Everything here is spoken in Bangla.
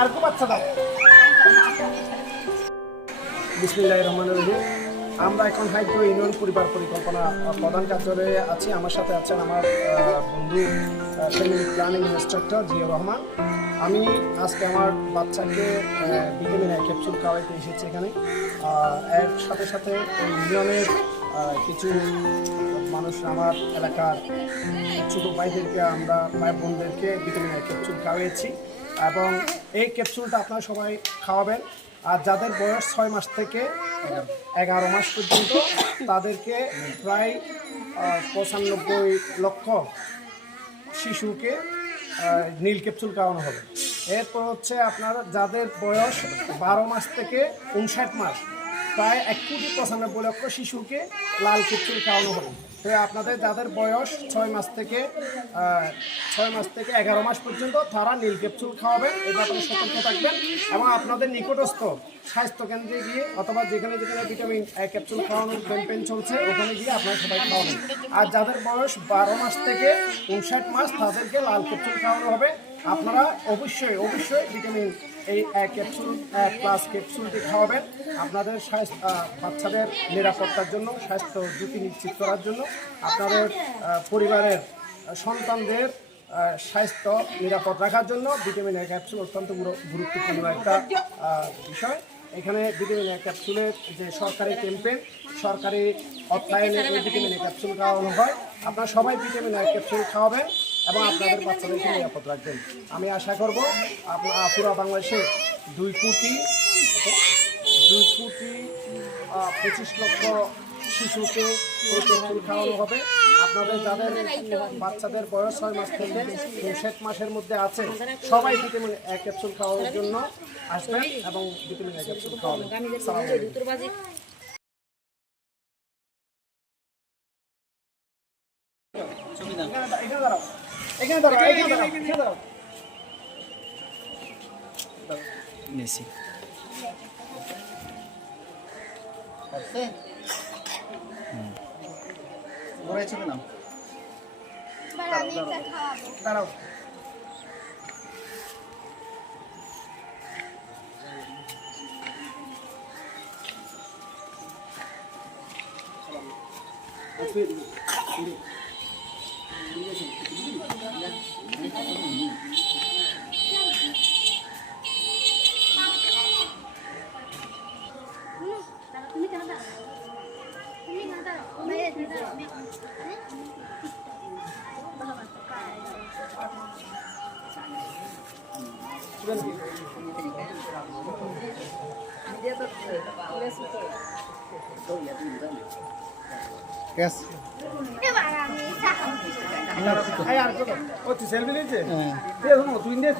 আর খুব বাচ্চা দাও। বিসমিল্লাহির রহমানির রহিম। আমরা এখন হাইড্রো ইউনিয়ন পরিবার পরিকল্পনা প্রধান কার্যালয়ে আছি। আমার সাথে আছেন আমার বন্ধু family planning instructor Zia Rahman. আমি আজকে আমার বাচ্চাকে ভিটামিন এ ক্যাপসুল খাওয়াইতে এসেছি এখানে। এর সাথে সাথে এই ইউনিয়নের কিছু মানুষ, আমার এলাকার ছোটো ভাইদেরকে, আমরা ভাই বোনদেরকে ভিটামিন এ ক্যাপসুল খাওয়াইছি এবং এই ক্যাপসুলটা আপনারা সবাই খাওয়াবেন। আর যাদের বয়স 6 মাস থেকে 11 মাস পর্যন্ত তাদেরকে প্রায় 95 লক্ষ শিশুকে নীল ক্যাপসুল খাওয়ানো হবে। এরপর হচ্ছে আপনার যাদের বয়স 12 মাস থেকে 59 মাস, প্রায় 1,95 লক্ষ শিশুকে লাল ক্যাপসুল খাওয়ানো হবে। তো আপনাদের যাদের বয়স 6 মাস থেকে 11 মাস পর্যন্ত তারা নীল ক্যাপসুল খাওয়াবেন। এই ব্যাপারে সতর্ক থাকবেন এবং আপনাদের নিকটস্থ স্বাস্থ্যকেন্দ্রে গিয়ে অথবা যেখানে যেখানে ভিটামিন এ ক্যাপসুল খাওয়ানোর ক্যাম্পেইন চলছে ওখানে গিয়ে আপনারা সবাই খাওয়াবেন। আর যাদের বয়স 12 মাস থেকে 59 মাস তাদেরকে লাল ক্যাপসুল খাওয়ানো হবে। আপনারা অবশ্যই ভিটামিন এই ক্যাপসুল প্লাস ক্যাপসুলটি খাওয়াবেন আপনাদের বাচ্চাদের নিরাপত্তার জন্য, স্বাস্থ্য ঝুঁকি নিশ্চিত করার জন্য, আপনাদের পরিবারের সন্তানদের স্বাস্থ্য নিরাপদ রাখার জন্য ভিটামিন এ ক্যাপসুল অত্যন্ত গুরুত্বপূর্ণ একটা বিষয়। এখানে ভিটামিন এ ক্যাপসুলের যে সরকারি ক্যাম্পেইন, সরকারি অর্থায়নে এই ভিটামিন এ ক্যাপসুল খাওয়ানো হয়। আপনারা সবাই ভিটামিন এ ক্যাপসুল খাওয়াবেন এবং আপনাদের বাচ্চাদেরকে নিরাপদ রাখবেন। আমি আশা করব পুরো বাংলাদেশে 2 কোটি 25 লক্ষ শিশুকে এই ক্যাপসুল খাওয়ানো হবে। আপনাদের যাদের বাচ্চাদের বয়স 6 মাস থেকে 59 মাসের মধ্যে আছে সবাই ভিটামিন এ ক্যাপসুল খাওয়ানোর জন্য আসবেন এবং ভিটামিন এ ক্যাপসুল খাওয়াবেন। এখানে দাঁড়াও। মেসি দাঁড়াও। সেলফি নিচ্ছে তুই দিয়ে